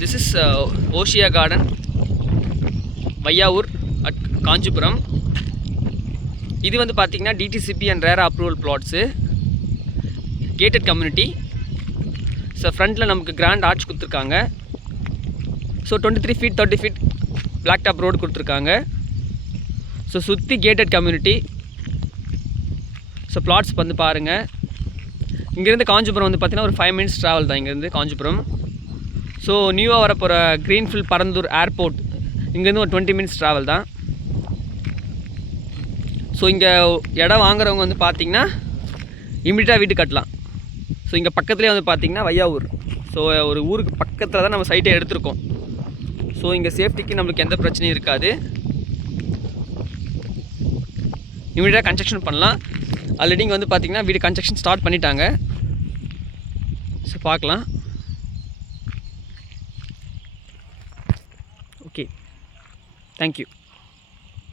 This is Oshiya garden, Vaiyavur at Kanchipuram. இது வந்து பார்த்திங்கன்னா DTCP and RERA approval plots, gated community. So ஃப்ரண்ட்டில் நமக்கு கிராண்ட் ஆர்ச் கொடுத்துருக்காங்க. So 23 feet 30 feet black top road கொடுத்துருக்காங்க. ஸோ சுற்றி கேட்டட் கம்யூனிட்டி. ஸோ பிளாட்ஸ் வந்து பாருங்கள். இங்கேருந்து காஞ்சிபுரம் வந்து பார்த்திங்கன்னா ஒரு 5 minutes ட்ராவல் தான் இங்கேருந்து காஞ்சிபுரம். ஸோ நியூவாக வரப்போகிற க்ரீன்ஃபீல்ட் பரந்தூர் ஏர்போர்ட் இங்கேருந்து ஒரு 20 minutes ட்ராவல் தான். ஸோ இங்கே இடம் வாங்குறவங்க வந்து பார்த்திங்கன்னா இமீடியட்டாக வீட்டு கட்டலாம். ஸோ இங்கே பக்கத்துலேயே வந்து பார்த்திங்கன்னா வையாவூர். ஸோ ஒரு ஊருக்கு பக்கத்தில் தான் நம்ம சைட்டை எடுத்திருக்கோம். ஸோ இங்கே சேஃப்டிக்கு நம்மளுக்கு எந்த பிரச்சனையும் இருக்காது. இமீடியட்டாக கன்ஸ்ட்ரக்ஷன் பண்ணலாம். ஆல்ரெடி இங்கே வந்து பார்த்திங்கன்னா வீடு கன்ஸ்ட்ரக்ஷன் ஸ்டார்ட் பண்ணிட்டாங்க. ஸோ பார்க்கலாம். Okay, thank you.